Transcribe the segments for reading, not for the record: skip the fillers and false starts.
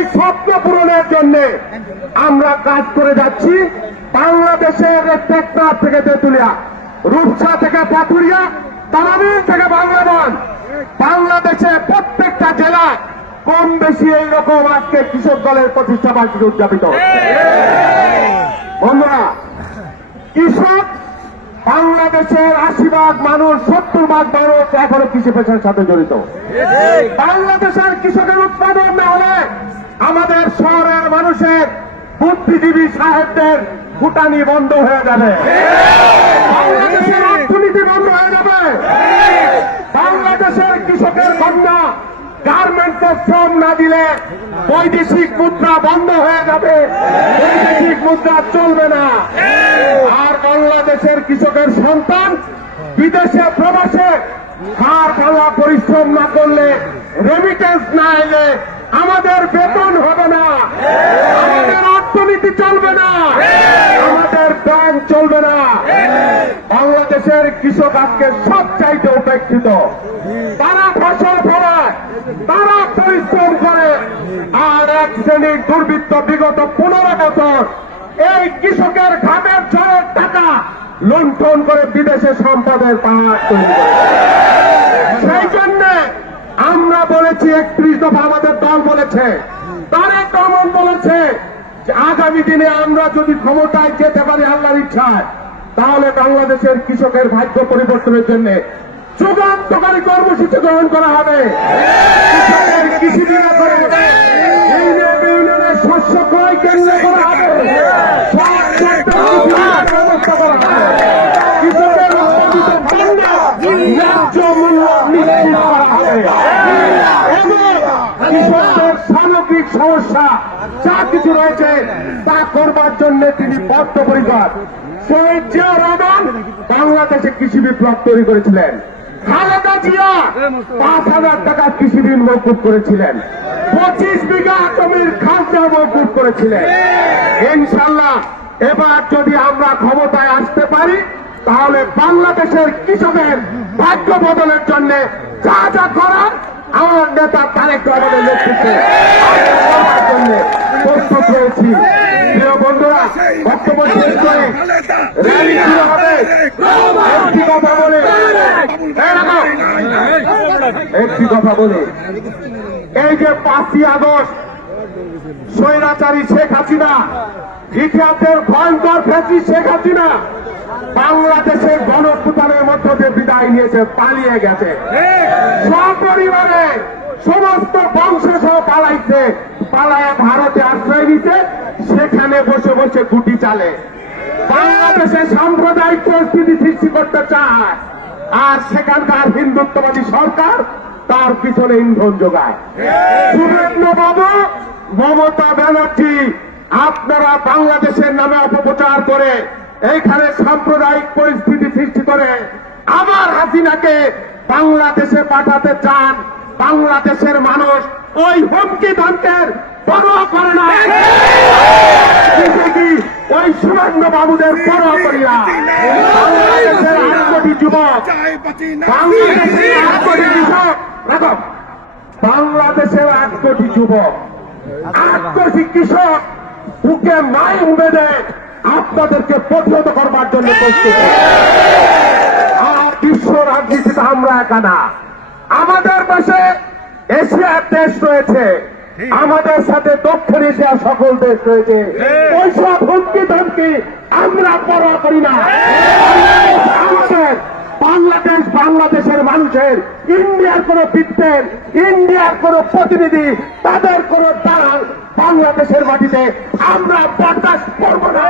সেই স্বপ্ন পূরণের জন্য আমরা কাজ করে যাচ্ছি। বাংলাদেশের টেকনাফ থেকে তেঁতুলিয়া, রূপসা থেকে পাথুরিয়া, তারাবিল থেকে বাংলাদেশ, বাংলাদেশে প্রত্যেকটা জেলা কম বেশি এইরকম আজকে কৃষক দলের প্রতিষ্ঠা বার্ষিকী উদযাপিত। বন্ধুরা, কৃষক বাংলাদেশের 80% মানুষ, 70% মানুষ এখনো কৃষি পেশার সাথে জড়িত। বাংলাদেশের কৃষকের উৎপাদন না হলে আমাদের শহরের মানুষের বুদ্ধিজীবী সাহেবদের ফুটানি বন্ধ হয়ে যাবে, বাংলাদেশের অর্থনীতি বন্ধ হয়ে যাবে, বাংলাদেশের কৃষকের কন্যা গার্মেন্টসের শ্রম না দিলে বৈদেশিক মুদ্রা বন্ধ হয়ে যাবে, বৈদেশিক মুদ্রা চলবে না। আর বাংলাদেশের কৃষকের সন্তান বিদেশে প্রবাসে হাড় ভাঙা পরিশ্রম না করলে, রেমিটেন্স না এলে আমাদের বেতন হবে না, আমাদের অর্থনীতি চলবে না, আমাদের ব্যাংক চলবে না। বাংলাদেশের কৃষক আজকে সবচাইতে উপেক্ষিত। তারা ফসল ফলায়, তারা পরিশ্রম করে, আর এক শ্রেণীর দুর্বৃত্ত বিগত 15 বছর এই কৃষকের ঘামের ঝড়ের টাকা লুণ্ঠন করে বিদেশে সম্পদের পাহাড় তৈরি করে। সেই জন্য আমরা বলেছি, 31 দফা আমাদের দল বলেছে, তারেক রহমান বলেছে যে আগামী দিনে আমরা যদি ক্ষমতায় যেতে পারি আল্লাহর ইচ্ছায়, তাহলে বাংলাদেশের কৃষকের ভাগ্য পরিবর্তনের জন্য যুগান্তকারী কর্মসূচি গ্রহণ করা হবে। কৃষকের কৃষি বিমা করা হবে, ইউনিয়নের শস্য ক্রয় কেন্দ্র করা হবে, ব্যবস্থা করা হবে, কৃষকের উৎপাদিত পণ্য ন্যায্য মূল্য নিশ্চিত করা হবে এবং কৃষকদের সামগ্রিক সমস্যা যা কিছু রয়েছে তা করবার জন্য তিনি বদ্ধপরিকর। সেই জিয়া রহমান বাংলাদেশে কৃষি বিপ্লব তৈরি করেছিলেন, খালেদা জিয়া 5,000 টাকা কৃষি ঋণ মওকুফ করেছিলেন, 25 বিঘা জমির খাজনা মওকুফ করেছিলেন। ইনশাআল্লাহ এবার যদি আমরা ক্ষমতায় আসতে পারি, তাহলে বাংলাদেশের কৃষকের ভাগ্য বদলের জন্য যা যা করার আমার নেতা তারেক রহমানের নেতৃত্বে করার জন্য প্রস্তুত রয়েছি। প্রিয় বন্ধুরা, বক্তব্য শেষ করে র্যালি শুরু হবে। একটি কথা বলে, এই যে 5ই আগস্ট স্বৈরাচারী শেখ হাসিনা, ইতিহাসের ভয়ঙ্কর ফ্যাসিস্ট শেখ হাসিনা বাংলাদেশের গণঅভ্যুত্থানের মধ্য দিয়ে বিদায় নিয়েছে, পালিয়ে গেছে, সপরিবারে সমস্ত বংশ সহ পালাইছে, পালায় ভারতে আশ্রয় নিতে, সেখানে বসে বসে গুটি চালে, বাংলাদেশে সাম্প্রদায়িক পরিস্থিতি সৃষ্টি করতে চায়, আর সেখানকার হিন্দুত্ববাদী সরকার তার পিছনে ইন্ধন যোগায়। সুরেন্দ্র বাবু, মমতা ব্যানার্জি, আপনারা বাংলাদেশের নামে অপপ্রচার করে এইখানে সাম্প্রদায়িক পরিস্থিতি সৃষ্টি করে আবার হাসিনাকে বাংলাদেশে পাঠাতে চান। বাংলাদেশের মানুষ ওই হুমকি ধমকের পরোয়া করে না, ওই সুরেন্দ্র বাবুদের পরোয়া করি না। বাংলাদেশের 8 কোটি যুবক, বাংলাদেশের 8 কোটি কৃষক, বাংলাদেশের 8 কোটি যুবক, 8 কোটি কৃষক বুকে মাইন বেঁধে আপনাদেরকে প্রতিহত করবার জন্য প্রস্তুত। আর বিশ্ব রাজনীতিতে আমরা একা না, আমাদের পাশে এশিয়ার দেশ রয়েছে, আমাদের সাথে দক্ষিণ এশিয়ার সকল দেশ রয়েছে। ওইসব হুমকি ধমকি আমরা পরোয়া করি না। বাংলাদেশ বাংলাদেশের মানুষের, ইন্ডিয়ার কোন বিদ্বেষ, ইন্ডিয়ার কোন প্রতিনিধি, তাদের কোন দালাল বাংলাদেশের মাটিতে আমরা বরদাস্ত করব না।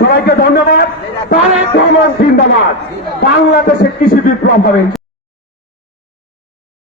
সবাইকে ধন্যবাদ। তারেক রহমান জিন্দাবাদ। বাংলাদেশে কৃষি বিপ্লব হবে।